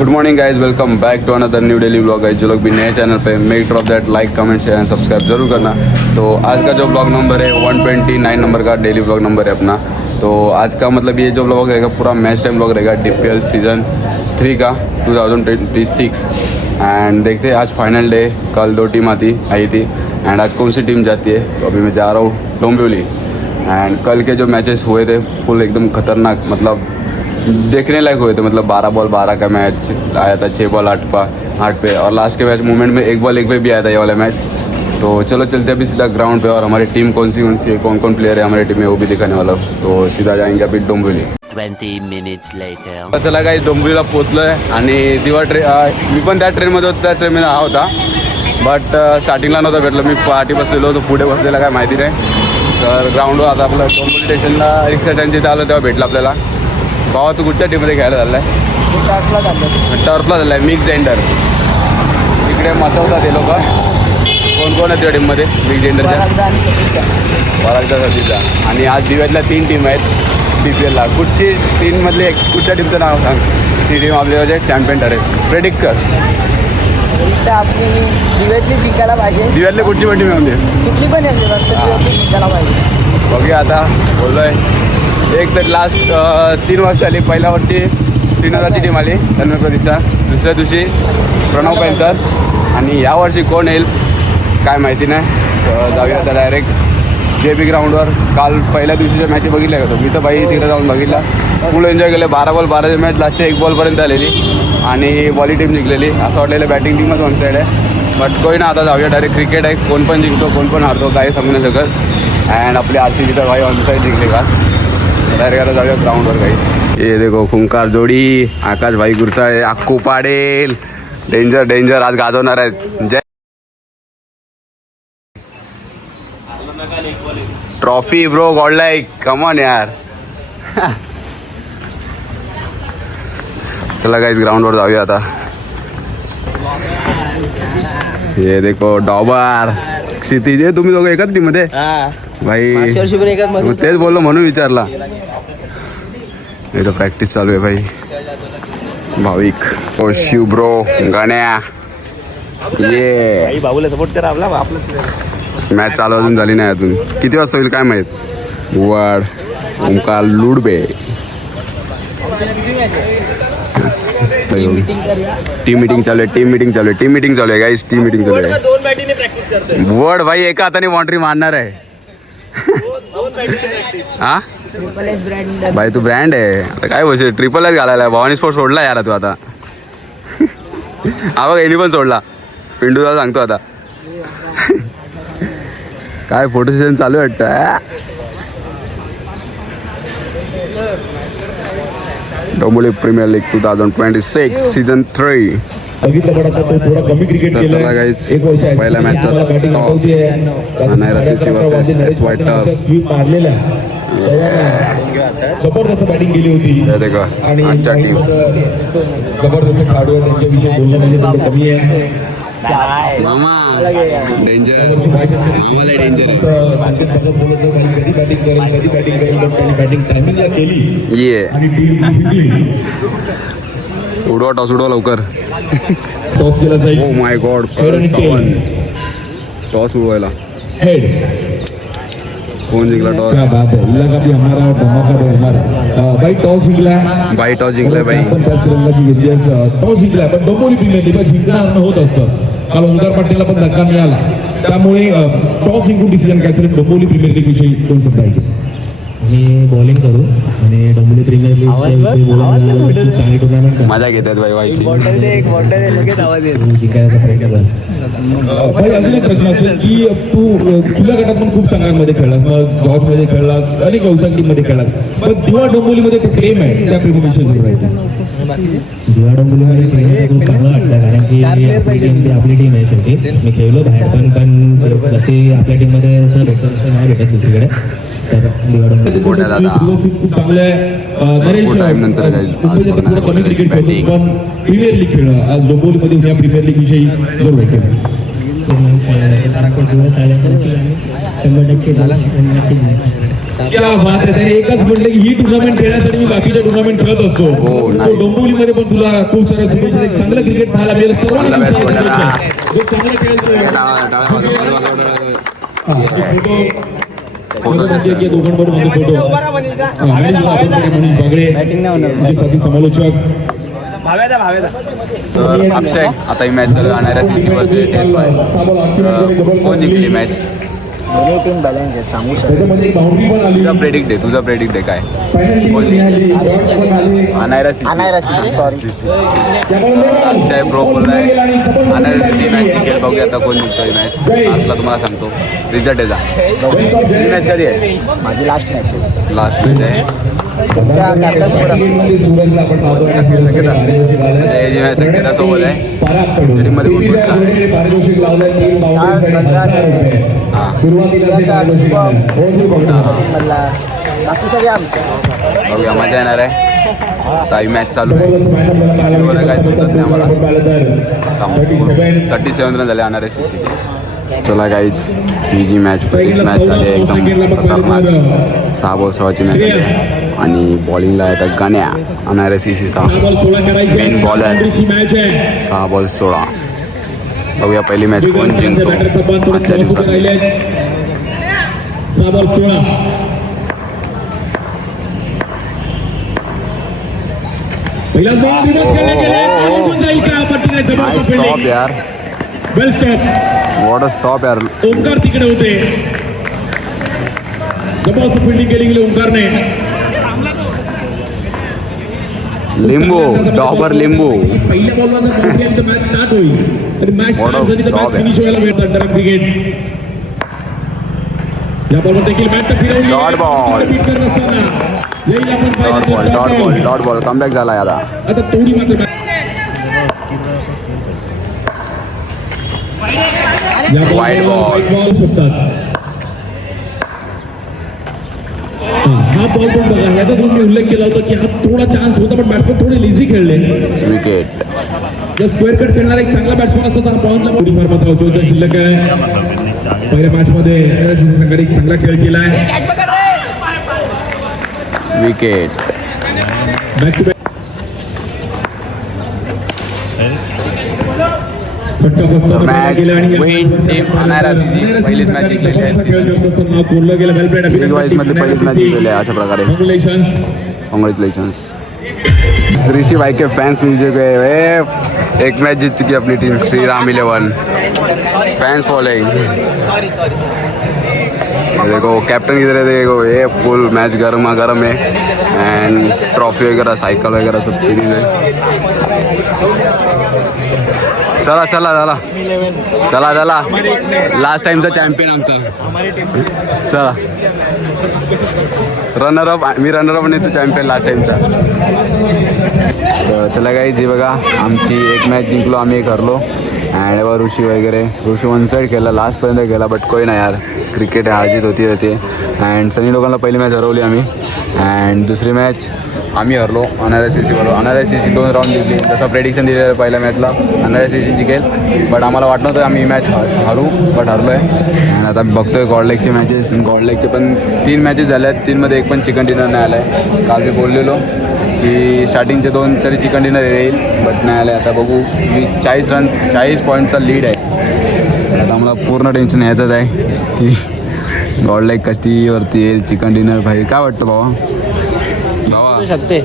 Good morning guys, welcome back to another new daily blog. है जो लोग भी नए चैनल पे make drop that like comment share and subscribe जरूर करना। तो आज का जो ब्लॉग नंबर है 129 नंबर का डेली ब्लॉग नंबर है अपना। तो आज का मतलब ये जो ब्लॉग रहेगा पूरा मैच टाइम ब्लॉग रहेगा DPL सीज़न 3 का 2026। एंड देखते हैं आज फाइनल डे, कल 2 टीम आई थी एंड आज कौन सी टीम जाती है। तो अभी मैं जा रहा हूँ डोंबिवली। एंड कल के जो मैचेस हुए थे फुल एकदम खतरनाक, मतलब देखने लायक हुए थे। मतलब 12 बॉल 12 का मैच आया था, 6 बॉल 8 पे और लास्ट के मैच मूवमेंट में 1 बॉल 1 पे भी आया था ये वाला मैच। तो चलो चलते अभी सीधा ग्राउंड पे और हमारी टीम कौन सी है, कौन कौन प्लेयर है हमारी टीम में वो भी दिखाने वाला हूँ। तो सीधा जाएंगे अभी डोंबिवली। 20 minutes later. चला काही डोंबिवलीला पोचलो आहे आणि तेव्हा मी पण त्या ट्रेनमध्ये होतो, त्या ट्रेनमध्ये हा होता बट स्टार्टिंगला नव्हता भेटलं। मी पाठी बसलेलो होतो, पुढे बसलेला काय माहिती नाही। तर ग्राउंडवर आता आपलं डोंबिवली स्टेशनला रिक्षा त्यांची आलं तेव्हा भेटलं आपल्याला। भावा तू कुठच्या टीममध्ये खेळायला चालला आहे? टर्फला झाला आहे, मिक्स जेंडर। तिकडे मसवतात ते लोक। कोण कोण आहे त्या टीममध्ये मिक्स जेंडरच्या? बाराच्या सतीचा। आणि आज दिव्यातल्या 3 टीम आहेत DPLला। कुठची टीममधली कुठच्या टीमचं नाव सांग? ती टीम आपल्या चॅम्पियन ठरेल, प्रेडिक्ट कर। आपली दिव्यातली जिंकायला पाहिजे। दिव्यातली कुठची पण टीम म्हणजे कुठली पण जिंकायला पाहिजे। बघूया आता बोललो आहे। एक तर लास्ट 3 वर्ष आली। पहिल्या वर्षी 3000ची टीम आली धन्य प्रदीपचा, दुसऱ्या दिवशी प्रणव पॅन्थर्स आणि यावर्षी कोण येईल काय माहिती नाही। तर जाऊया आता डायरेक्ट JP ग्राउंडवर। काल पहिल्या दिवशीच्या मॅच बघितल्या होतो मी, तर बाई तिकडे जाऊन बघितला, फुल एन्जॉय केलं। 12 बॉल 12ची मॅच लास्टच्या 1 बॉलपर्यंत आलेली आणि वॉली टीम जिंकलेली। असं वाटलेलं बॅटिंग टीमच वन साईड आहे बट कोई ना, आता जाऊया डायरेक्ट। क्रिकेट आहे, कोण पण जिंकतो कोण पण हारतो काही सांगू नाही शकत। अँड आपली RCB तर भाई ऑन साईड जिंकले का। डायरेक्ट आता जाऊया ग्राउंडवर गाईस। ये देखो खुंकार जोडी, आकाश भाई गुरसाळे, अक्कू पाडेल, डेंजर डेंजर आज गाजवणार आहेत। जय trophy bro, god like, come on यार। चला गाइस ग्राउंडवर जाऊया आता। ये देखो डॉबर, क्षितिज, तुम्ही दोघं एकाच टीम मध्ये भाई? तेच बोललो म्हणून विचारला। इथं प्रॅक्टिस चालू आहे भाई। भाविक, ओ शिव ब्रो, गाण्या, ये बाबूला सपोर्ट करा आपला। मॅच चालू अजून झाली नाही, अजून किती वाजता होईल काय माहित। वाड ओमकार लुडबे, टीम मीटिंग चालू आहे गाईस, टीम मीटिंग चालू आहे। 2 बॅटीने प्रॅक्टिस करतोय वर्ड भाई एका हाताने बाउंड्री मारणार आहे। हा भाई तू ब्रँड आहे आता, काय बोलशील? ट्रिपलच घालायला भवानी स्पोर्ट सोडला यार तू आता। हा बघ एनी पण सोडला, पिंडूला सांगतो आता। काय फोटो सेशन चालू आहे वाटतं। Dombivli premier league 2026 season 3। थोडा कमी क्रिकेट केलं गाईस। एक वर्ष पहिल्या मॅचचा मारलेला जबरदस्त बॅटिंग केली होती आणि आजच्या टीम जबरदस्त खेळाडू आहे, त्यांच्याविषयी बोलणं म्हणजे थोडं कमी आहे। डेंजर कधी बॅटिंग करेल बॅटिंग टायमिंगला केली ये आणि टीम जिंकली। उडवा टॉस उडवा लवकर। टॉस केला जाईल। ओ माय गॉड, टॉस उडवायला हेड। कोण जिंकला टॉस? क्या बात है, लगा भी हमारा धमाका हमारा भाई टॉस जिंकला। भाई टॉस जिंकलाय भाई। पण त्याच तिरंगाची घेतली, टॉस जिंकला पण डोंबिवली प्रीमियर लीग जिंकणं होत असतं। काल ओंकार पाटीलला पण धक्का मिळाला, त्यामुळे टॉस जिंकून डिसिजन काय असेल डोंबिवली प्रीमियर लीग विषयी 2 शब्द आहे। आणि बॉलिंग करू आणि डोंबिवली प्रीमियर लीग चांगली टुर्नामेंट मजा घेतात भाई व्हायची। जिंकायचा प्रयत्न कर। भाई अजून एक प्रश्न असेल की तू खुल्या गटात पण खूप संघांमध्ये खेळलास, मग जॉर्जमध्ये खेळलास, अनेक व्यवसाय टीममध्ये खेळलास, पण दिवा डोंबिवलीमध्ये ते प्रेम आहे त्या प्रेमाविषयी दिवा डोंबिवलीमध्ये प्रेम खूप चांगलं वाटतं, कारण की आपली टीम आहे शेवटी। मी खेळलो बाहेर पण जसे आपल्या टीममध्ये असं भेटतं नाही भेटत दुसरीकडे। तर दिवा डोंबिवली खूप चांगलं आहे। नरेश कमी क्रिकेट खेळतो पण प्रीमियर लीग खेळलं आज डोंबिवलीमध्ये या प्रीमियर लीग विषयी जरूर भेटेल। 100% क्या बात आहे. त्याने एकच म्हटलं की ही टुर्नामेंट खेळण्यासाठी मी बाकीच्या टुर्नामेंट खेळत असतो. हो, nice. तो डोंबिवलीमध्ये पण तुला खूप साऱ्या शुभेच्छा. एक चांगलं क्रिकेट पाहायला मिळेल. चांगला match पडला. जो चांगलं खेळतोय. फोटो दोघांबरोबर फोटो मनीष बागडे साथी समालोचक. तर अक्षय आता ही मॅच चालू राहणार CC वर्सेस SY. कोण जिंकली मॅच? दोन्ही टीम बॅलन्स आहे, सांगू शकतो. त्याच्यामध्ये बाउंड्री पण आली. तुझा प्रेडिक्ट आहे काय? Anayra CC, sorry. Akshay pro बोललाय अनायरा CC मॅच जिंकेल. बघूया आता कोण जिंकतो मॅच. लास्टला तुम्हाला सांगतो रिझल्ट याचा. ही मॅच कधी आहे? माझी लास्ट मॅच आहे. लास्ट मॅच आहे. तुमच्या कॅप्टन्सवर आमची सूरजला आपण पाहतो. जी मॅच संकेता सोबत आहे. जरीमध्ये कोण कोण पारितोषिक लावलंय 3 बाउंड्री. सुरुवातीला मधला बाकी सगळे आमचे. बघूया मजा येणार आहे. आता ही मॅच चालू आहे. किती ओव्हर आहे काय समजत नाही आम्हाला. 37 रन झाले होणार आहे CC. चला गाईज ही जी मॅच पहिलीच मॅच झाली आहे एकदम खतरनाक. 6 बॉल 16ची मॅच झाली आहे आणि बॉलिंगला येतात गाण्या होणार आहे CCचा मेन बॉलर. 6 बॉल 16. बघूया पहिली मॅच कोण जिंकतो आजच्या दिवसात. 6 बॉल 16. पहिलाच बॉल रिवर्स खेळले गेले. निघून जाईल का पट्टीने जबरदस्त स्टॉप फिल्डिंग. यार. वेल स्टॉप. वॉट अ स्टॉप यार. ओंकार तिकडे होते. जबरदस्त फिल्डिंग केली गेली ओंकारने. लिंबू डॉबर लिंबू. पहिल्या बॉलला जर बाउंड्री आली तर मॅच स्टार्ट होईल आणि मॅच What स्टार्ट a झाली तर stop मॅच आहे. फिनिश व्हायला मिळतात. अंडर क्रिकेट या बॉलवर देखील मॅच फिरवली. Dot ball. Beat करत असताना येईल आपण पाहिलं. डॉट बॉल कमबॅक झाला आता. आता थोडी मात्र White ball. शकतात. हा बॉल पण बघा. याचा मी उल्लेख केला होता की हा थोडा चान्स होता पण बॅट्समॅन थोडे लेझी खेळले. विकेट. जर स्क्वेअर कट खेळणारा एक चांगला बॅट्समॅन असतो तर हा पॉईंटला थोडी फार मात्र अवचोचा शिल्लक आहे. पहिल्या मॅच मध्ये संघाने एक चांगला खेळ केला आहे. विकेट. बॅक टू बॅक फटका बसला मॅच गेला आणि विन टीम अनायरा CC पहिलीच मॅच जिंकलेली आहे. नाव कोरलं गेलं. वेल प्लेड. लीग वाईज मध्ये पहिलीच मॅच जिंकलेली आहे अशा प्रकारे. कॉन्ग्रेचुलेशंस. ऋषि भाई के फैंस मिल चुके हैं. एक मैच जीत चुकी है अपनी team Shri Ram 11. Fans following. देखो कैप्टन की तरह देखो ये फुल मैच गर्मा गर्म है एंड ट्रॉफी वगैरह साइकिल वगैरह सब सीरीज है. चला चला चला चला चला लास्ट टाइमचा चॅम्पियन आमचा. चला रनरअप. मी रनरअप नाही तो चॅम्पियन लास्ट टाइमचा. तर चला काही जी बघा आमची एक मॅच जिंकलो आम्ही, एक हरलो. अँड ऋषी वगैरे ऋषी वन साईड खेळला लास्टपर्यंत गेला बट कोई नाही यार. क्रिकेट हारजीत होती रहते. अँड सनी लोकांना पहिली मॅच हरवली आम्ही अँड दुसरी मॅच आम्ही हरलो अनायरा CC बरोबर. अनायरा CC 2 राऊंड जिंकली. जसं प्रेडिक्शन दिलेलं पहिल्या मॅचला अनायरा CC जिंकेल बट आम्हाला वाटलं होतं आम्ही ही मॅच हरू बट हरलो आहे. आणि आता बघतोय गॉडलेगचे मॅचेस. गॉडलेगचे पण 3 मॅचेस झाल्या आहेत. 3मध्ये एक पण चिकन डिनर नाही आला आहे. काल मी बोललेलो की स्टार्टिंगचे 2 तरी चिकन डिनर येईल बट नाही आलं. आता बघू. 40 पॉईंटचा लीड आहे. आता आम्हाला पूर्ण टेन्शन ह्याचंच आहे की गॉडलेग कशी वरती येईल चिकन डिनर. भाई काय वाटतं भावा? शकते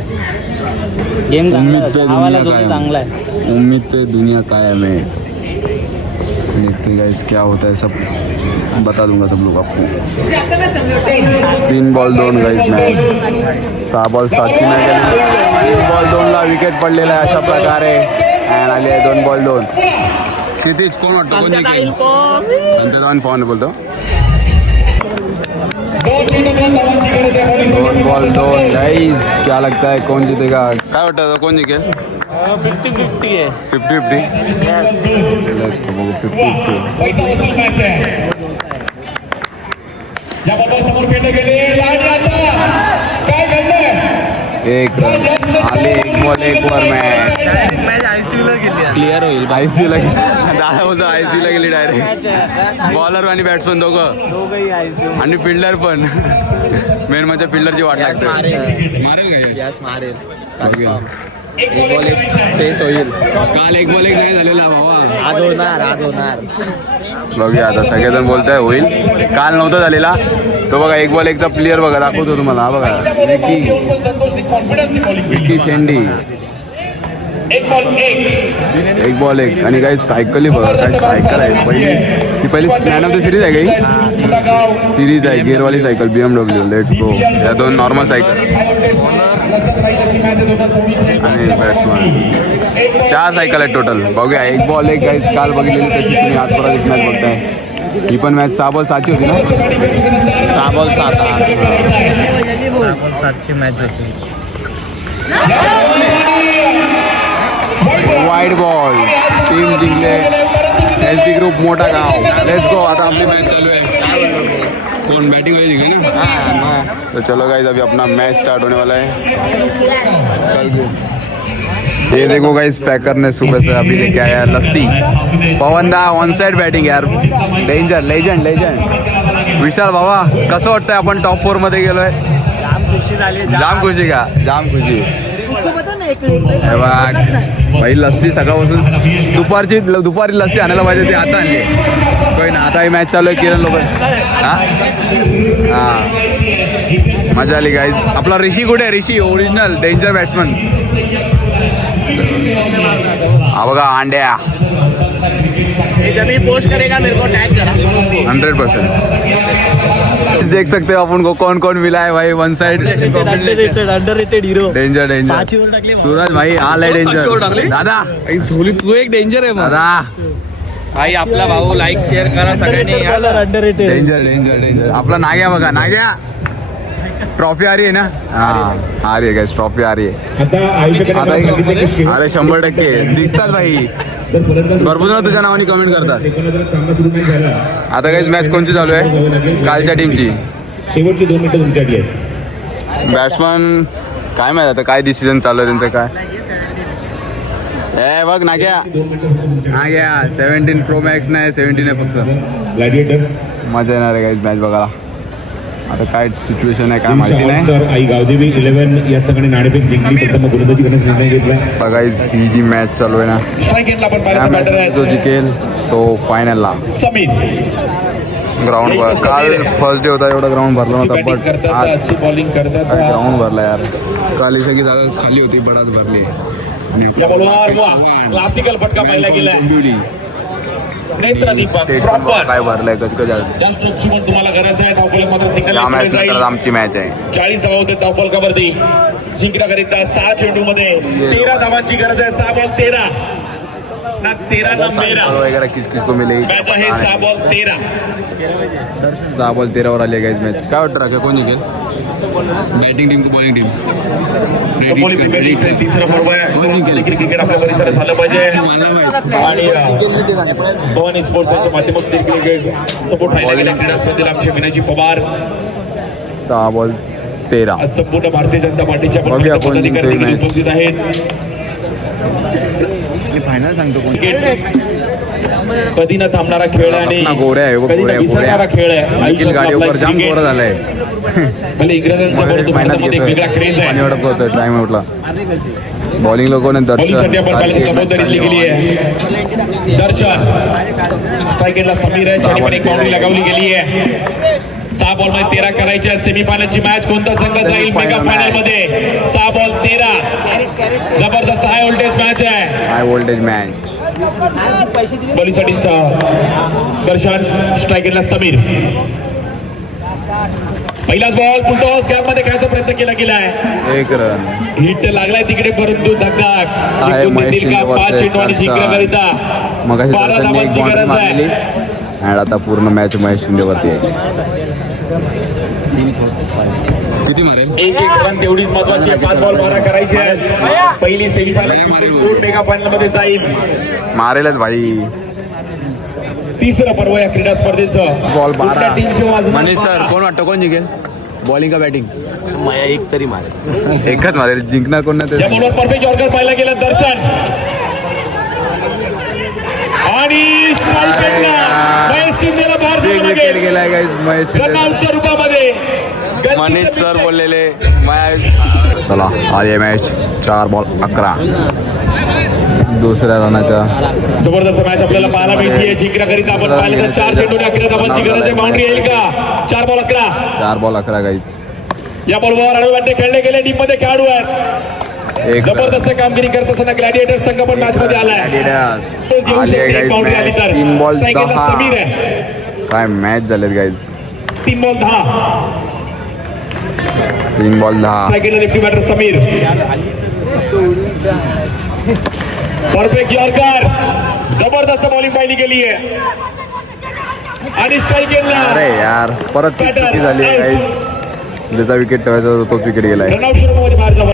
गेम चांगला है. उम्मीद पे दुनिया कायम है. देखते हैं गाइस क्या होता है, सब बता दूंगा सब लोग आपको. 3 बॉल 2 गाइस मॅच. 6 बॉल 7ची मॅच आहे. 3 बॉल 2ला विकेट पडलेला आहे अशा प्रकारे. अँड आली आहे 2 बॉल 2. क्षितिज कोण वाटतं कोण जिंकेल? संतदान पवन बोलतो. 2 बॉल 2 गाइस. क्या लगता है कौन जीतेगा? काय वाटतं कोण जिंकेल? 50-50 आहे. 50-50. यस. Let's go 50-50. एक रन आले. 1 ball 1 over match. Match ICU ला गेली. क्लिअर होईल. ICU ला दादा बोलतो ICU ला गेली डायरेक्ट. बॉलर आणि बॅट्समन दोघं दोघंही आयसीयू आणि फिल्डर पण. मेन म्हणजे फिल्डरची वाट लागते. मारेल यश मारेल का? एक बॉल एक चेस होईल. काल एक बॉल एक नाही झालेला भावा. आज होणार बघूया आता सगळेजण बोलताय होईल. काल नव्हता झालेला. तो बघा एक बॉल एकचा प्लेअर बघा दाखवतो तुम्हाला. हा बघा विकी शेंडी. एक बॉल एक आणि काही सायकली बघा. काय सायकल आहे ही पहिली मॅन ऑफ द सिरीज आहे काही सिरीज आहे. गिअरवाली सायकल BMW. Let's go. या दोन नॉर्मल सायकल आणि बॅट्समन 4 सायकल आहेत टोटल. बघूया एक बॉल एक गाईज काल बघितलेली तशी तुम्ही आज परत मॅच बघताय. ही पण मॅच 6 बॉल 7ची होती ना. 6 बॉल 7ची मॅच होती. वाईड बॉल टीम जिंकले. SB ग्रुप मोठा गाव. Let's go. आता आपली मॅच चालू आहे. कौन बैटिंग वाली जिंगे ना. तो चलो गाइस अभी अपना मैच स्टार्ट होने वाला है. ये देखो गाइस पैकर ने सुबह से अभी लेके आया है लस्सी. पवन दा ऑन साइड बैटिंग यार. Danger legend. विशाल बाबा कसं वाटतंय आपण टॉप 4 मध्ये गेलोय. जाम खुशी का. जाम खुशी. हे बघ भाई लस्सी सकाळपासून दुपारी लस्सी आणायला पाहिजे ती आता आणली. काही ना आता ही मॅच चालू आहे. किरण लोक हां मजा आली गाईज. आपला ऋषी कुठे आहे. ऋषी ओरिजिनल डेंजर बॅट्समन. हा बघा अंड्या. पोस्ट करेगा मेरे को टैग करा 100%. देख सकते हो अपन को कौन कौन मिला है भाई. One side underrated hero danger. Suraj भाई हा लय डेंजर. दादा तू एक डेंजर आहे दादा भाई. आपला भाऊ लाईक शेअर करा सगळ्यांनी. Underrated danger. आपला नाग्या बघा. नाग्या ट्रॉफी आ रही है ना. हाँ आ रही है गाइस. ट्रॉफी आ रही है आता. अरे 100% दिसतात भाई. भरपूर जण तुझ्या नावाने कमेंट करतात. आता काहीच मॅच कोणची चालू आहे. कालच्या टीमची शेवटची 2 मिनिटं तुमच्यासाठी आहेत. बॅट्समन काय माहिती आता काय डिसिजन चालू आहे त्यांचं काय. ए बघ नाग्या 17 Pro Max नाही 17 आहे फक्त. ग्लॅडिएटर मजा येणार आहे गाईज मॅच बघायला. आता काय सिच्युएशन आहे काय माहिती नाही. तर आई गावदेवी 11 या सगळ्यांनी नाणेफेक जिंकली. प्रथम गोलंदाजी करण्याचा निर्णय घेतला. बघायच ही जी मॅच चालू आहे ना या मॅच जो जिंकेल तो फायनलला. ग्राउंडवर काल फर्स्ट डे होता एवढा ग्राउंड भरला नव्हता. बट आज बॉलिंग करतात. ग्राउंड भरला यार. काल ही सगळी जागा खाली होती बडाच भरली. क्लासिकल फटका पाहिला गेला. काय भरलंय कधी तुम्हाला गरज आहे. धावफलक मात्र सिंगल. या मॅच नंतर आमची मॅच आहे. 40 धावा होते धावफलकावरती. जिंकण्याकरिता 6 चेंडूमध्ये 13 धावांची गरज आहे. 6 बॉल 13 ना 13 ना 13 वगैरह किस को मिलेगी. मॅच आहे 6 बॉल 13. 6 बॉल 13 वर आली गाइस मॅच. काय वाटतं राजा कोण जिंकेल. बॅटिंग टीम की बॉलिंग टीम. तिसरं पर्व आहे. क्रिकेट आपल्या परिसरात झालं पाहिजे आणि भवानी स्पोर्ट्सच्या माध्यमातून क्रिकेट सपोर्ट व्हायला गेल्या क्रीडा स्पर्धेला आमचे विनाजी पवार 6 बॉल 13. संपूर्ण भारतीय जनता पार्टीच्या बघूया कोण जिंकतोय मॅच. उपस्थित आहेत. फायनल सांगतो कोण. कधी न थांबणारा खेळ आणि गोऱ्या आहे कधी न विसरणारा खेळ आहे. निखिल गाडीवर जाम गोरा झालाय. भले इंग्रजांचा परंतु भारतामध्ये एक वेगळा क्रेज आहे. पाणी वाटप होतोय टाइम आउटला. बॉलिंग लोकांनी बॉलिंगसाठी आपण पहिल्यांदा जबाबदारी गेली आहे. दर्शन स्ट्रायकेटला समीर आहे. चेंडू एक बाउंड्री लगावली गेली आहे. 6 बॉल मध्ये 13 करायच्या. सेमीफायनलची मॅच कोणता संघ जाईल मेगा फायनल मध्ये. 6 बॉल 13 जबरदस्त हाय व्होल्टेज मॅच आहे. High voltage match. बॉलिंगसाठी दर्शन स्ट्रायकेटला समीर. पहिलाच बॉल फुलटॉस गॅप मध्ये खेळायचा प्रयत्न केला गेला आहे. 1 रन. हिट लागलाय तिकडे परंतु धकधक. आहे महेश शिंदे 5 चेंडू आणि जिंकण्याकरिता मग 12 धावांची गरज आहे. आणि आता पूर्ण मॅच महेश शिंदेवरती आहे. किती मारेल. 1 रन तेवढीच महत्वाची आहे. 5 बॉल 12 करायची आहे. पहिली सेमीफायनल मेगा फायनल मध्ये जाईल. मारेलच भाई. तिसरं पर्व या क्रीडा स्पर्धेचं. बॉल 12. टीमचे मनीष सर कोण वाटतं कोण जिंकेल. बॉलिंग का बॅटिंग. एक तरी मारेल. एकच मारेल. जिंकणार कोण नाही या बॉलवर परफेक्ट यॉर्कर पाहायला गेलं दर्शन आणि एक विकेट गेलाय गाईज महेश शिंदे. रनआउटच्या रूपामध्ये मनीष सर बोललेले मॅच चला आली मॅच 4 बॉल 11 दुसऱ्या रनाच्या जबरदस्त मॅच आपल्याला पाहायला मिळते. जिंकण्याकरिता आपण पाहिलं तर 4 चेंडूने अखेर धावांची गरज आहे. बाउंड्री येईल का? 4 बॉल 11. 4 ball 11 guys. या बॉलवर आडवे खेळले गेले. टीम मध्ये खेळाडू आहेत. एक जबरदस्त कामगिरी करत असताना ग्लॅडिएटर संघ पण मॅच मध्ये आलाय. आली गाईज मॅच 3 बॉल 10 काय मॅच झालेत guys. 3 ball 10. 3 ball 10 strike lefty batter Sameer. Perfect yorker. जबरदस्त बॉलिंग पाहिली गेली आहे आणि स्ट्राईक अरे यार परत ती चुकी झाली आहे गाईज. ज्याचा विकेट ठेवायचा होता तोच विकेट गेलाय. रनआउट सुरू बाहेर जाऊ.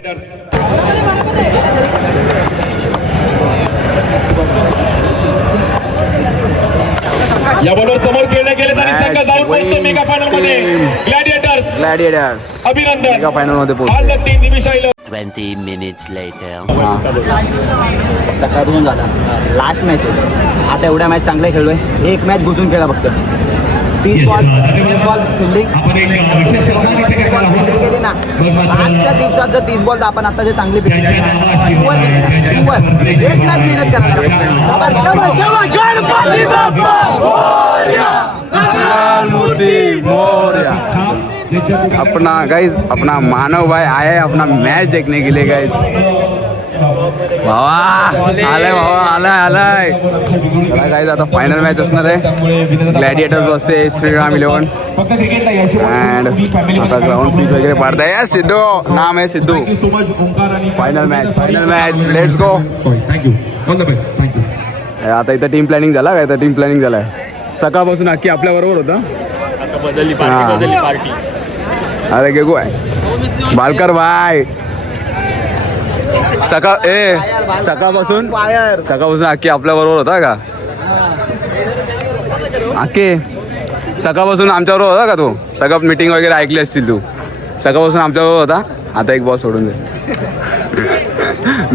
या बॉलवर समोर खेळले गेले तरी संघ जाऊन पोहोचतो मेगा फायनल मध्ये. ग्लॅडिएटर्स अभिनंदन. मेगा फायनल मध्ये आज पोहोचले. 3 निमिषाला 20 minutes later. सकाळपासून झाला लास्ट मॅच आहे. आता एवढ्या मॅच चांगल्या खेळलोय. एक मॅच घुसून खेळा फक्त. 30 बॉल फिल्डिंग केली ना. आजच्या दिवसात जर 30 बॉल आपण आता जे चांगली फिल्डिंग एक मॅच मेहनत अपना गाइस अपना मानव भाई आया है अपना मैच देखने के लिए गाइस. भावा आलाय गाइस. आता फायनल मॅच असणार आहे ग्लॅडिएटर्स वर्सेस श्रीराम 11 अँड आता ग्राउंड पिच वगैरे पाडताय. सिद्धू नाम आहे Sidhu. Final match let's go. आता इथं टीम प्लॅनिंग झाला काय. तर टीम प्लॅनिंग झालाय सकाळपासून अख्खी आपल्या बरोबर होतं. बदलली पार्टी. अरे गेगो आहे बालकर भाई. सकाळपासून अख्खी आपल्या बरोबर होता का. अख्खी सकाळपासून आमच्याबरोबर होता का तू. सगळं मीटिंग वगैरे ऐकली असतील तू. सकाळपासून आमच्याबरोबर होता. आता एक बॉल सोडून दे.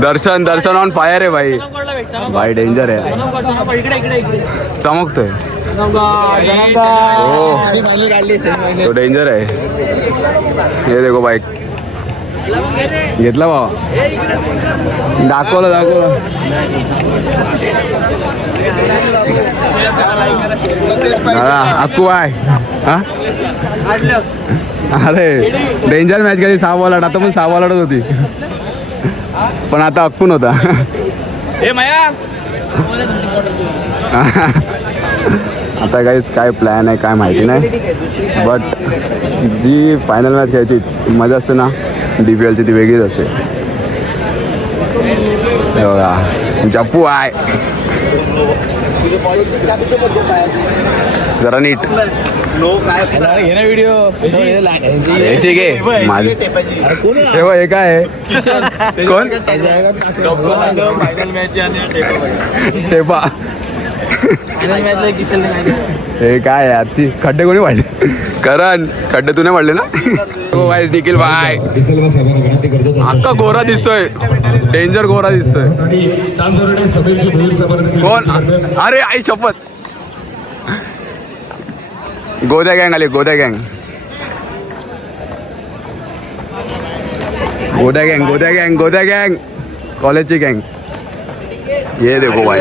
दर्शन ऑन फायर आहे भाई डेंजर आहे. चमकतोय तो डेंजर आहे. हे देखो बाईक घेतला भावा. दाखवलं अक्कू आहे हा. अरे डेंजर मॅच गेली. 6 बॉल आता पण 6 बॉल होती पण आता अक्कून होता. आता काहीच काय प्लॅन आहे काय माहिती नाही. बट जी फायनल मॅच खेळायची मजा असते ना DPLची ती वेगळीच असते. हे बघा जप्पू आहे जरा नीट यायची घे माझी. हे बघ हे काय आहे कोण टेपा. हे काय यारशी खड्डे कोणी वाढले. करण खड्डे तू नाही वाढले ना. वाईस निखिल भाई अख्खा गोरा दिसतोय. डेंजर गोरा दिसतोय. कोण अरे आई शपथ. गोद्या गँग आली. गोद्या गँग कॉलेजची गँग. ये देखो भाई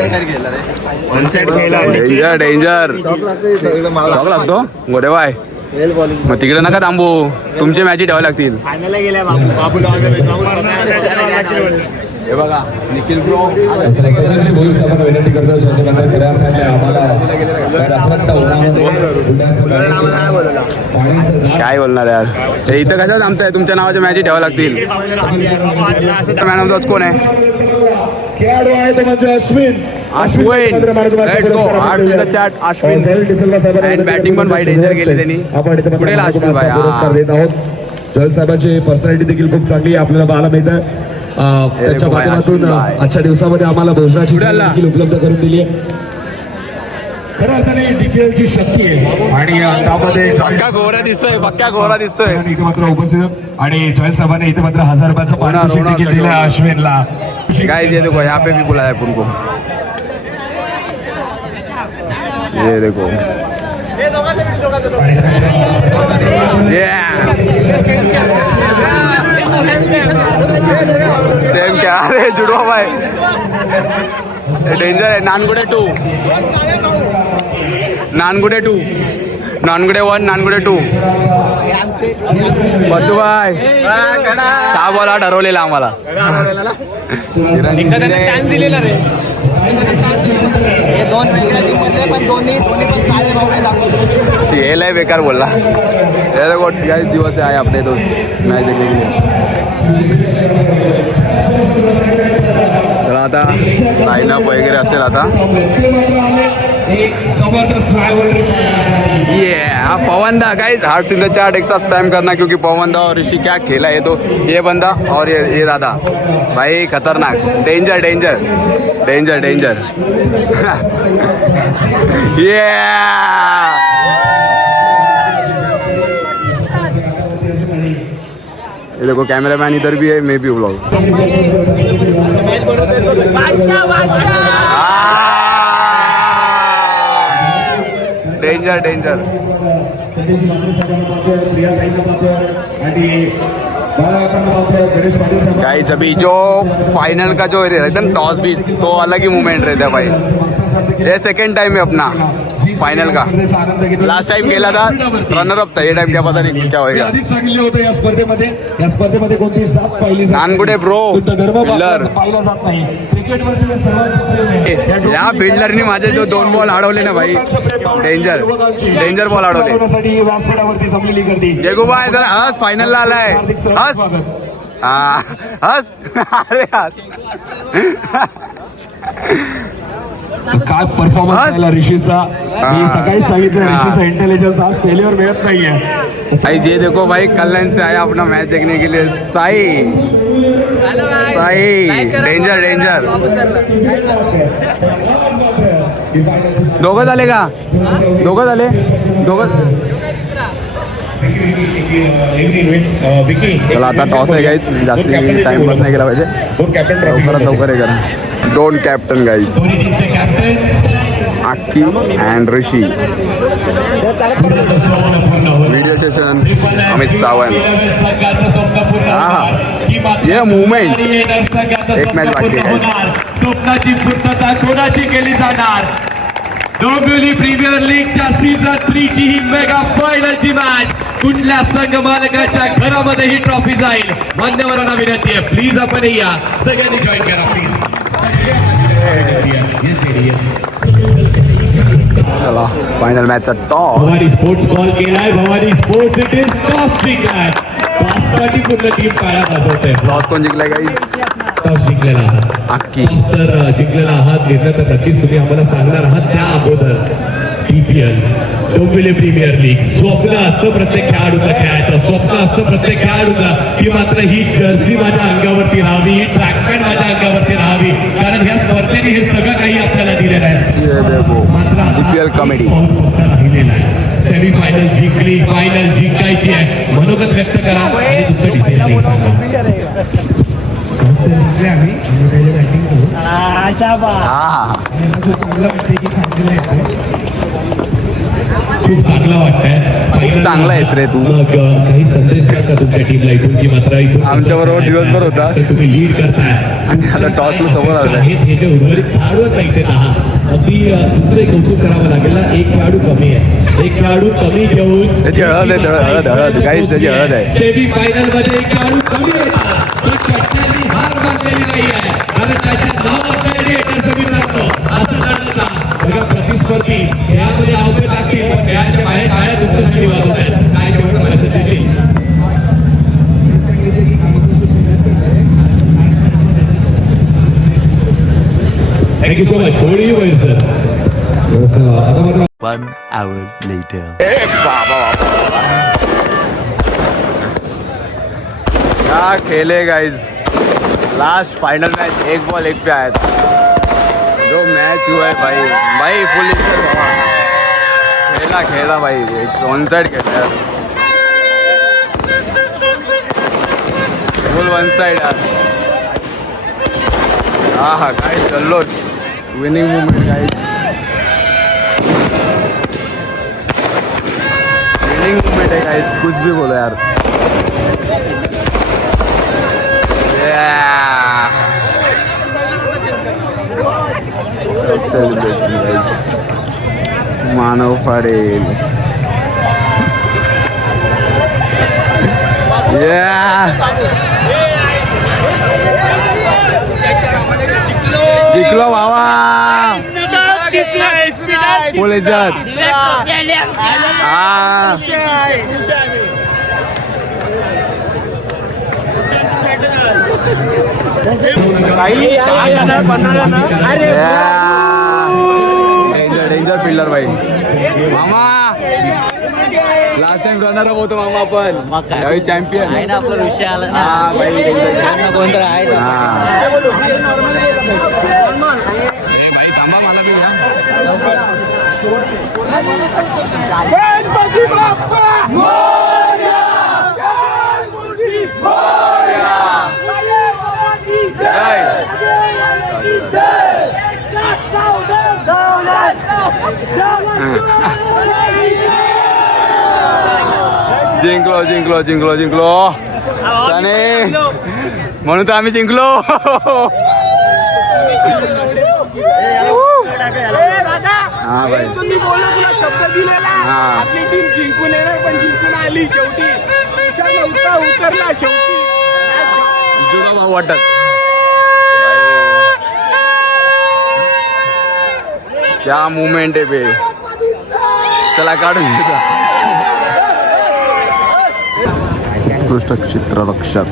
डेंजर शॉक लागतो गोडे भाई. मग तिकडे नका थांबू. तुमची मॅची ठेवावी लागतील. हे बघा निखिल ब्रो विनंती करतो. काय बोलणार यार. हे इथं कसं थांबताय. तुमच्या नावाच्या मॅची ठेवाव्या लागतील. मॅन ऑफ द कोण आहे. खेळाडू आहे तो म्हणजे Ashwin. Let's go. 8 the chat Ashwin and batting पण भाई डेंजर केली त्यांनी. पुढे अश्विन भाई जल साहेबांची पर्सनॅलिटी देखील खूप चांगली आपल्याला पाहायला मिळतं. त्याच्या माध्यमातून आजच्या दिवसामध्ये आम्हाला भोजनाची देखील उपलब्ध करून दिली आहे. खऱ्या अर्थाने DPLची शक्ती आहे आणि त्यामध्ये पक्का गोरा दिसतोय इथे मात्र उपस्थित आणि जयल साहेबांनी इथे मात्र 1000 रुपयाचं पारितोषिक देखील दिलं अश्विनला. गाइस ये देखो यहाँ पे भी बुलाया अपन को. ये देखो सेम क्या अरे जुड़वा भाई डेंजर आहे. नानगुडे 2 नानगुडे 2 नानगुडे 1 नानगुडे 2 बसू भाई 6 बॉल हा ठरवलेला आम्हाला. एकदा त्यांना चान्स दिलेला रे. हे दोन वेगळ्या टीम मधले पण दोन्ही पण काळे भाऊ दाखवतो. सीएल आहे बेकार बोलला. ये देखो गाइस दिवस आहे आपले दोस्त मॅच देखने के लिए. चला आता लाईनअप वगैरे असेल आता. ये पवनदा guys heart in the chart एक साथ टाइम करना क्योंकि पवनदा और ऋषि क्या खेला है. तो ये बंदा और ये दादा भाई खतरनाक. Danger danger danger danger. ये ये देखो कैमरामैन इधर भी है. मैं भी व्लॉग. Danger danger. गाइस अभी जो फाइनल का जो रहता है टॉस भी तो अलग ही मूवमेंट रहता है भाई. ये सेकंड टाइम है अपना फाइनल का. लास्ट टाइम खेला था रनर अप था. ये टाइम क्या पता नहीं क्या होएगा. या स्पर्धेमध्ये कोणती जात पाहिली नानगुडे ब्रो फिल्डर. पाहिला जात नाही. क्रिकेटवरती सर्वात या फिल्डरनी माझे जो 2 बॉल अडवले ना भाई डेंजर डेंजर बॉल अडवले. व्यासपीठावरती जमलेली गर्दी. देखो भाई जरा हस फायनलला आलाय. हस हस अरे हस. काय परफॉर्मन्स बस. झाला ऋषीचा. मी सकाळी सांगितलं ऋषीचा इंटेलिजन्स आज फेल्युअर मिळत नाहीये. भाई ये देखो भाई कल्याण से आया अपना मैच देखने के लिए. Sai Sai danger danger. दोघं झाले का. दोघं झाले दोघं. चला आता टॉस आहे गाईज. जास्त टाइम पास नाही केला पाहिजे. लवकरात लवकर हे करा. 2 कॅप्टन गाईज आखी and Rishi. Video session Amit Sawant. हा ये मुवमेंट. एक मॅच बाकी आहे. स्वप्नाची पूर्तता कोणाची केली जाणार. डोंबिवली प्रीमियर लीगच्या सीझन 3 ची ही मेगा फायनलची मॅच कुठल्या संघ मालकाच्या घरामध्ये ही ट्रॉफी जाईल. मान्यवरांना विनंती आहे प्लीज आपण या सगळ्यांनी जॉईन करा प्लीज. चला फायनल मॅचचा टॉस. भवानी स्पोर्ट्स कॉल केलाय. Bhavani sports it is toss जिंकलाय. टॉससाठी पूर्ण टीम काळा वाजवते. टॉस कोण जिंकलाय गाईज. टॉस जिंकलेला आहात. आखी तर जिंकलेला आहात घेतलं तर नक्कीच तुम्ही आम्हाला सांगणार आहात. त्या अगोदर PPL डोंबिवली प्रीमियर लीग स्वप्न असतं प्रत्येक खेळाडूचं खेळायचं. स्वप्न असतं प्रत्येक खेळाडूचं की मात्र ही जर्सी माझ्या अंगावरती राहावी. ही ट्रॅक पॅन्ट माझ्या अंगावरती राहावी. कारण ह्या स्पर्धेने हे सगळं काही आपल्याला दिलेलं आहे. मात्र DPL कॉमेडी राहिलेला आहे. सेमीफायनल जिंकली. फायनल जिंकायची आहे. मनोगत व्यक्त करा आणि तुमचं डिसिजन सांगा. खूप चांगलं वाटतंय. खूप चांगला आहेस रे तू. मग काही संदेश द्या का तुमच्या टीमला इथून की मात्र इथून आमच्याबरोबर दिवसभर होतास. तर तुम्ही लीड करताय आणि आता टॉसला समोर आलाय. हे जे उर्वरित खेळाडू आहेत इथे आहात अगदी तुमचं कौतुक करावं लागेल ना. एक खेळाडू कमी आहे. एक खेळाडू कमी घेऊन त्याची हळद आहे. हळद हळद गाईज त्याची हळद आहे. सेमी फायनल मध्ये एक खेळाडू कमी येतात. पण कट्ट्यांनी हार मानलेली नाही आहे. कारण त्याच्या नावात असं लढत बघा प्रतिस्पर्धी खेळामध्ये अवघड लागतील पण खेळाच्या बाहेर टाळ्या तुमच्यासाठी वाजवत आहेत. काय शेवटचा मेसेज देशील. Thank you so much. होळी होईल सर. आता मात्र 1 hour later. क्या खेले guys. Last final match 1 ball 1 पे आया था. जो मैच हुआ है भाई फुल खेला खेला भाई. एक वन साइड खेला यार. फुल वन साइड यार. हाँ गाइस जल्लोष. Winning movement guys. Trending movement है गाइस, कुछ भी बोलो यार। सेलिब्रेशन गाइस, मानव पाडेल। जिंकलो भावा, फुल इज्जत। डेंजर फिल्डर भाई मामा, लास्ट टाइम रनर अप होतो मामा आपण, यावेळी चॅम्पियन आहे ना आपला विषय आला ना. हा भाई, कोणतं आहे भाई थांबा मला बी घ्या. जिंकलो जिंकलो जिंकलो जिंकलो सने, म्हणून तर आम्ही जिंकलो. हा भाई, तुम्ही बोललो तुला शब्द दिलेला, हा. आपली टीम जिंकून येणार पण जिंकून आली शेवटी. विचार नव्हता उतरला शेवटी. जुना भाऊ वाटत. क्या मुवमेंट आहे बे, चला काढून घेता. उत्कृष्ट क्षेत्ररक्षक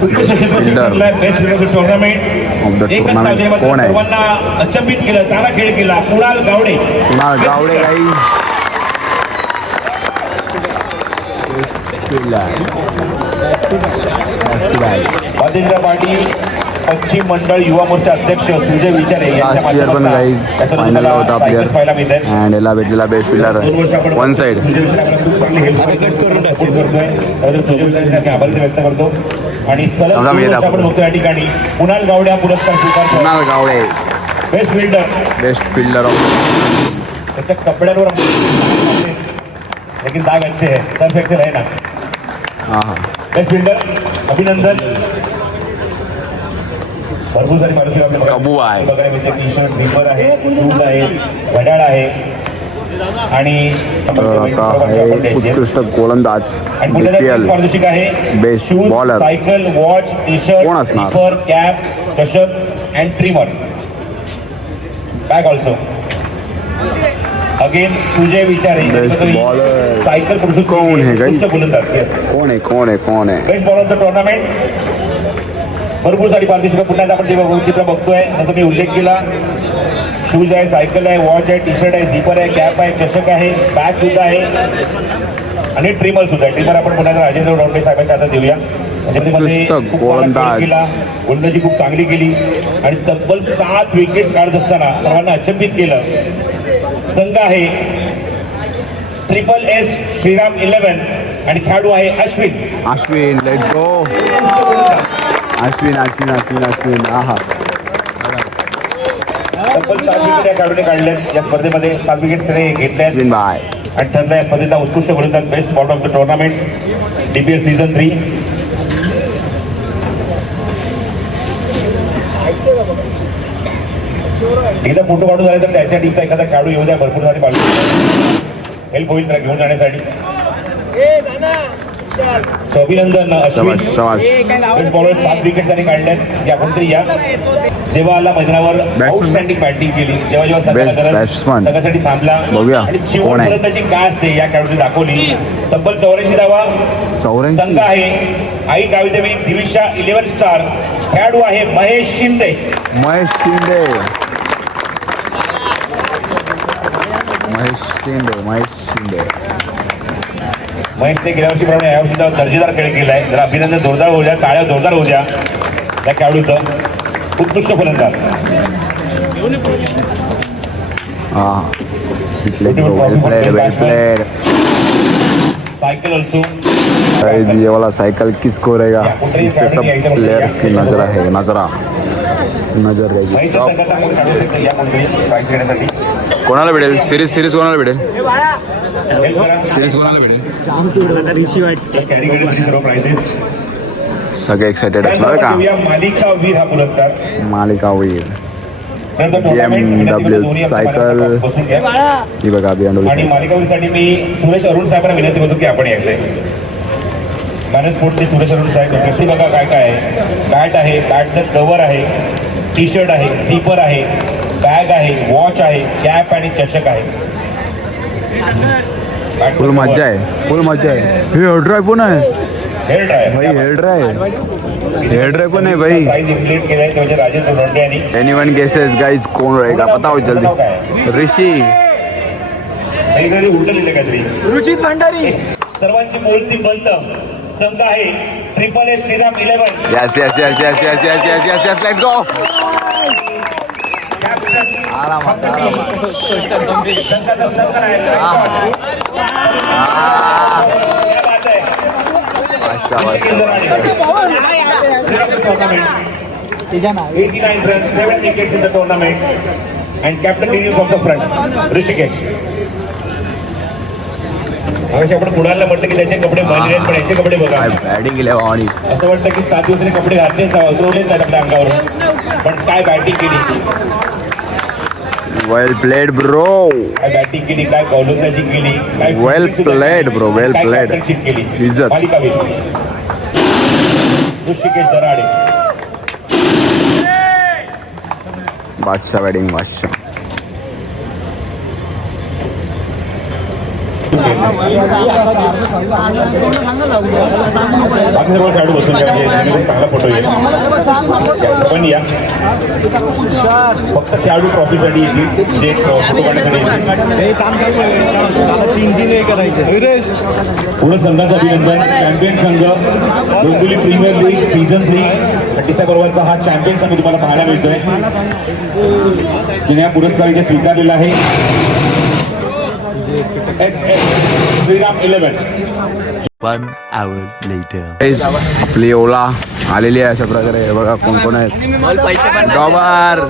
टुर्नामेंट ऑफ द टुर्नामेंट कोण आहे? सर्वांना अचंबित केलं, चांगला खेळ केला कुणाल गावडे. कुणाल गावडे गाई. राजेंद्र पाटील पश्चिम मंडळ युवा मोर्चा अध्यक्ष सुजय विचारे लास्ट इयर पण गाईज फायनल होता प्लेअर, अँड याला भेटलेला बेस्ट फिल्डर वन साइड. आभार व्यक्त करतो आणि समजा मी येत आपण बघतो या ठिकाणी कुणाल गावडे हा पुरस्कार स्वीकारतो. Kunal Gawde best fielder, best fielder of. त्याच्या कपड्यांवर लेकिन दाग अच्छे है, सर्फ एक्सेल है ना. हां हां, बेस्ट फिल्डर अभिनंदन. भरपूर सारी माणसं आपल्याला कबू आहे. बघायला मिळते. टी शर्ट, झिपर आहे, शूज आहे, घड्याळ आहे आणि तर आता आहे उत्कृष्ट गोलंदाज BPL पारितोषिक आहे. Best shoes, bowler cycle, watch, T shirt, कोण असणार? झिपर, कॅप, चषक and trimmer bag also. Again Sujay Vichare best bowler. Cycle प्रस्तुत कोण आहे गाईस? उत्कृष्ट गोलंदाज. Yes. कोण आहे कोण आहे कोण आहे? Best bowler of the tournament. भरपूर सारी पारितोषिकं पुन्हा एकदा आपण ते चित्र बघतोय. जसं मी उल्लेख केला, शूज आहे, सायकल आहे, वॉच आहे, टी शर्ट आहे, झिपर आहे, कॅप आहे, चषक आहे, बॅग सुद्धा आहे आणि ट्रिमर सुद्धा आहे. ट्रिमर आपण पुन्हा एकदा राजेंद्र डोंबे साहेबांच्या हातात देऊया. त्याच्यामध्ये खूप चांगला खेळ केला, गोलंदाजी खूप चांगली केली आणि तब्बल 7 विकेट्स काढत असताना सर्वांना अचंबित केलं. संघ आहे SSS श्रीराम 11 आणि खेळाडू आहे अश्विन. Ashwin, let's go. अश्विन अश्विन अश्विन अश्विन. आहा, तब्बल 7 विकेट या खेळाडूने काढल्यात. या स्पर्धेमध्ये 7 विकेट त्याने घेतल्या अश्विन बाय. आणि ठरला या स्पर्धेचा उत्कृष्ट गोलंदाज, best bowler of the tournament DPL season 3. एकदा फोटो काढून झाले तर त्याच्या टीमचा एखादा खेळाडू येऊ द्या. भरपूर सारी पाहिजे, हेल्प होईल त्याला घेऊन जाण्यासाठी. अभिनंदन अश्विन. शाबाश शाबाश. बेस्ट बॉलर 7 विकेट त्यांनी काढल्यात. या कोणतरी या जेव्हा आला मैदानावर आउटस्टँडिंग बॅटिंग केली, जेव्हा जेव्हा Best batsman. संघासाठी थांबला बघूया, आणि कोण आहे? शेवटपर्यंतची काय असते या खेळाडूने दाखवली. तब्बल 84 धावा. 84. संघ आहे आई गावीदेवी दिविशा 11 स्टार. खेळाडू आहे महेश शिंदे. महेश शिंदे. महेश शिंदे महेश शिंदे. महेशने गेल्या वर्षीप्रमाणे यावर्षी दर्जेदार खेळ केला आहे. जरा अभिनंदन जोरदार होऊ द्या, टाळ्या जोरदार होऊ द्या त्या खेळाडूचं. उत्कृष्ट फलंदाज. हां, वेल प्लेड वेल प्लेड. Cycle also. ये वाला साइकिल किसको रहेगा, इस पे सब प्लेयर्स की नजर है, नजरा. नजर राहायची भाईच्या संघाचा आपण काढू शकतो या कोणतरी प्राईज घेण्यासाठी. कोणाला भेटेल सिरीज कोणाला भेटेल हेल्प करा. सिरीज कोणाला भेटेल कॅरी करण्याची सर्व प्राइजेस. सगळे एक्साइटेड असणार का मालिका वीर हा पुरस्कार. मालिका होईल नंतर tournament BMW दोन्ही सायकल. बसून घ्या. ही बघा आणि BMW मालिका वीरसाठी मी सुरेश अरुण साहेबांना विनंती करतो की आपण यायचंय. मॅनेज स्पोर्टचे सुरेश अरुण साहेब कशी बघा काय काय आहे. बॅट आहे, बॅटचं कव्हर आहे, टी शर्ट आहे, झिपर आहे, बॅग आहे, वॉच आहे, कॅप आणि चषक आहे. फुल मज्जा आहे फुल मज्जा आहे हे हेअर ड्राय पण आहे हेअर ड्रायर भाई हेअर ड्राय पण आहे भाई प्राइज इन्क्लूड केलाय ते म्हणजे राजेंद्र लोंढे यांनी. एनीवन गेसेस गाइस कौन रहेगा बताओ जल्दी ऋषी काहीतरी उलट लिहिलं काहीतरी. रुचित भंडारी सर्वांची बोलती बंद संघ आहे triple A Shriram 11. Yes yes yes yes yes yes yes yes yes let's go आरामात wickets in the tournament and captain leading from the front Rishikesh. अवश्य आपण पुढाला म्हटलं की त्याचे कपडे बांधले पण याचे कपडे बघा. बॅटिंग केल्या भावानी असं वाटतं की 7 दिवसांनी कपडे घातले उतरवलेच नाही आपल्या अंगावरून. पण काय बॅटिंग केली, वेल प्लेड ब्रो काय बॅटिंग केली, काय गोलंदाजी केली, काय Well played, bro, well काय played. captainship केली. इज्जत. मालिकावीर ऋषिकेश दराडे. बादशाह बॅटिंग बादशाह बाकी सर्व खेळाडू बसून घ्या म्हणजे जेणेकरून चांगला फोटो येईल. पण या फक्त खेळाडू ट्रॉफीसाठी येतील जे फोटो काढण्यासाठी येतील. पूर्ण संघाचं अभिनंदन. चॅम्पियन संघ डोंबिवली प्रीमियर लीग सीझन 3 डिसेंबरचा हा चॅम्पियन संघ तुम्हाला पाहायला मिळतोय. तिने या पुरस्काराचे स्वीकारलेला आहे श्रीराम 11. 1 hour later. Guys, आपली ओला आलेली आहे अशा प्रकारे हे बघा कोण कोण आहेत डॉबर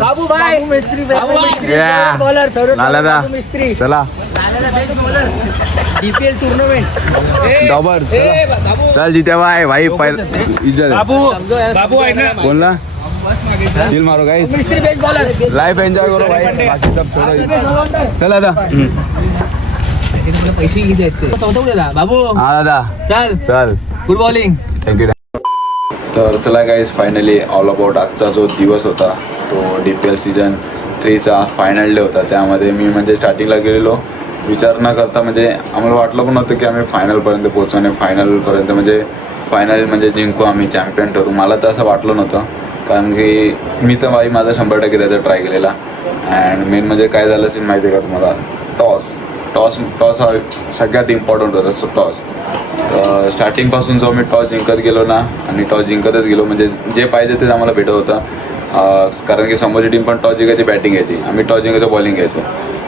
नालादा चला डीपीएल टूर्नामेंट डॉबर चल जित्या भाई पहिला इज्जत बाबू आहे ना बोलना चिल मारो गाइस मिस्त्री बेस्ट बॉलर लाइफ एंजॉय करो भाई बाकी सब छोड़ो चल दादा पैसे किती आहेत बाबू हा दादा चल चल गुड बॉलिंग थँक्यू तर चला गाईज फायनली ऑल अबाउट आजचा जो दिवस होता तो DPL सीझन 3चा फायनल डे होता. त्यामध्ये मी म्हणजे स्टार्टिंगला गेलेलो विचार न करता म्हणजे आम्हाला वाटलं पण नव्हतं की आम्ही फायनलपर्यंत पोहोचू आणि फायनलपर्यंत म्हणजे फायनल म्हणजे जिंकू आम्ही चॅम्पियन ठरू. मला तर असं वाटलं नव्हतं कारण की मी तर माझा 100% त्याचा ट्राय केलेला. अँड मेन म्हणजे काय झालं असेल माहिती आहे का तुम्हाला टॉस हा सगळ्यात इम्पॉर्टंट होता. सो टॉस तर स्टार्टिंगपासून जो मी टॉस जिंकत गेलो ना आणि टॉस जिंकतच गेलो म्हणजे जे पाहिजे तेच आम्हाला भेटत होतं. कारण की समोरची टीम पण टॉस जिंकायची बॅटिंग घ्यायची, आम्ही टॉस जिंकायचो बॉलिंग घ्यायचो.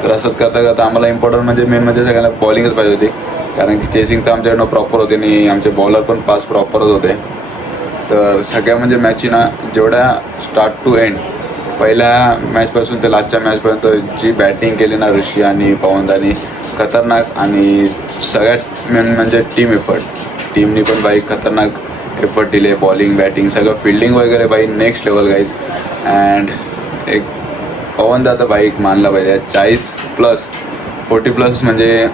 तर असंच करता करता आम्हाला इम्पॉर्टंट म्हणजे मेन म्हणजे सगळ्यांना बॉलिंगच पाहिजे होती कारण की चेसिंग तर आमच्याकडनं प्रॉपर होते आणि आमचे बॉलर पण पास प्रॉपरच होते. तर सगळ्या म्हणजे मॅची ना जेवढ्या स्टार्ट टू एंड पहिल्या मॅचपासून ते लास्टच्या मॅचपर्यंत जी बॅटिंग केली ना ऋषी आणि पवनदानी खतरनाक आणि सगळ्यात मेन म्हणजे टीम एफर्ट टीमनी पण बाई खतरनाक एफर्ट दिले. बॉलिंग बॅटिंग सगळं फिल्डिंग वगैरे बाई नेक्स्ट लेवल गाईज. अँड एक पवनदा बाई मानला पाहिजे 40+ म्हणजे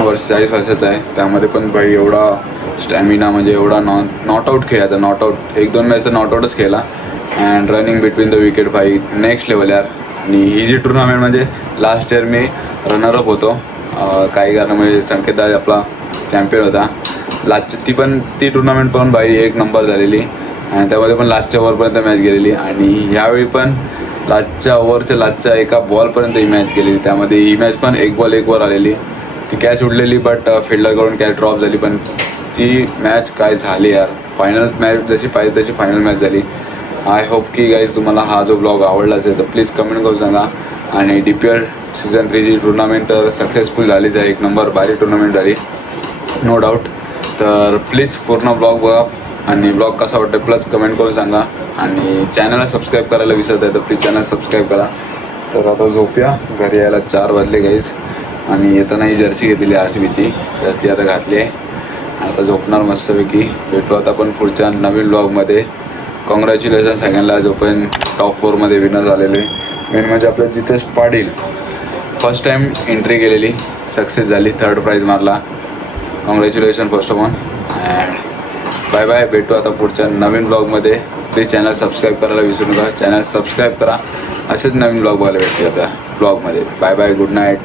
वर्ष 40 वर्षाचा आहे. त्यामध्ये पण बाई एवढा स्टॅमिना म्हणजे एवढा नॉट आऊट खेळायचा नॉट आऊट 1-2 मॅच तर नॉट आऊटच केला. And running between the wicket बाई नेक्स्ट लेवल यार. आणि ही जी टुर्नामेंट म्हणजे लास्ट इयर मी रनरअप होतो काही कारणामुळे संकेत आपला चॅम्पियन होता. ती टुर्नामेंट पण बाई 1 नंबर झालेली आणि त्यामध्ये पण लास्टच्या ओव्हरपर्यंत मॅच गेलेली आणि यावेळी पण लास्टच्या एका बॉलपर्यंत ही मॅच गेलेली. त्यामध्ये ही मॅच पण 1 बॉल 1 ओव्हर आलेली. ती कॅच उडलेली बट फिल्डरकडून कॅच ड्रॉप झाली पण ती मॅच काय झाली यार. फायनल मॅच जशी पाहिजे तशी फायनल मॅच झाली. आय होप की गाईज तुम्हाला हा जो ब्लॉग आवडला असेल तर प्लीज कमेंट करून सांगा. आणि DPL सीझन 3ची टुर्नामेंट तर सक्सेसफुल झालीच आहे. 1 नंबर भारी टुर्नामेंट झाली नो डाऊट. तर प्लीज पूर्ण ब्लॉग बघा आणि ब्लॉग कसा वाटतं प्लस कमेंट करून सांगा आणि चॅनलला सबस्क्राईब करायला विसरत आहे तर प्लीज चॅनल सबस्क्राईब करा. तर आता झोपूया, घरी यायला 4 वाजले गाईज आणि येताना ही जर्सी घेतलेली RCBची तर ती आता घातली आहे. आता झोपणार मस्तपैकी. भेटू आता पण पुढच्या नवीन ब्लॉगमध्ये. कॉंग्रॅच्युलेशन सगळ्यांना जो पण टॉप 4मध्ये विनर झालेले. मेन म्हणजे आपलं Jitesh Patil first time entry केलेली, सक्सेस झाली, 3rd प्राईज मारला. Congratulation first of all and bye bye. भेटू आता पुढच्या नवीन ब्लॉगमध्ये. प्लीज चॅनल सबस्क्राईब करायला विसरू नका. चॅनल सबस्क्राईब करा, असेच नवीन ब्लॉग बघायला भेटते आपल्या ब्लॉगमध्ये. Bye bye, good night.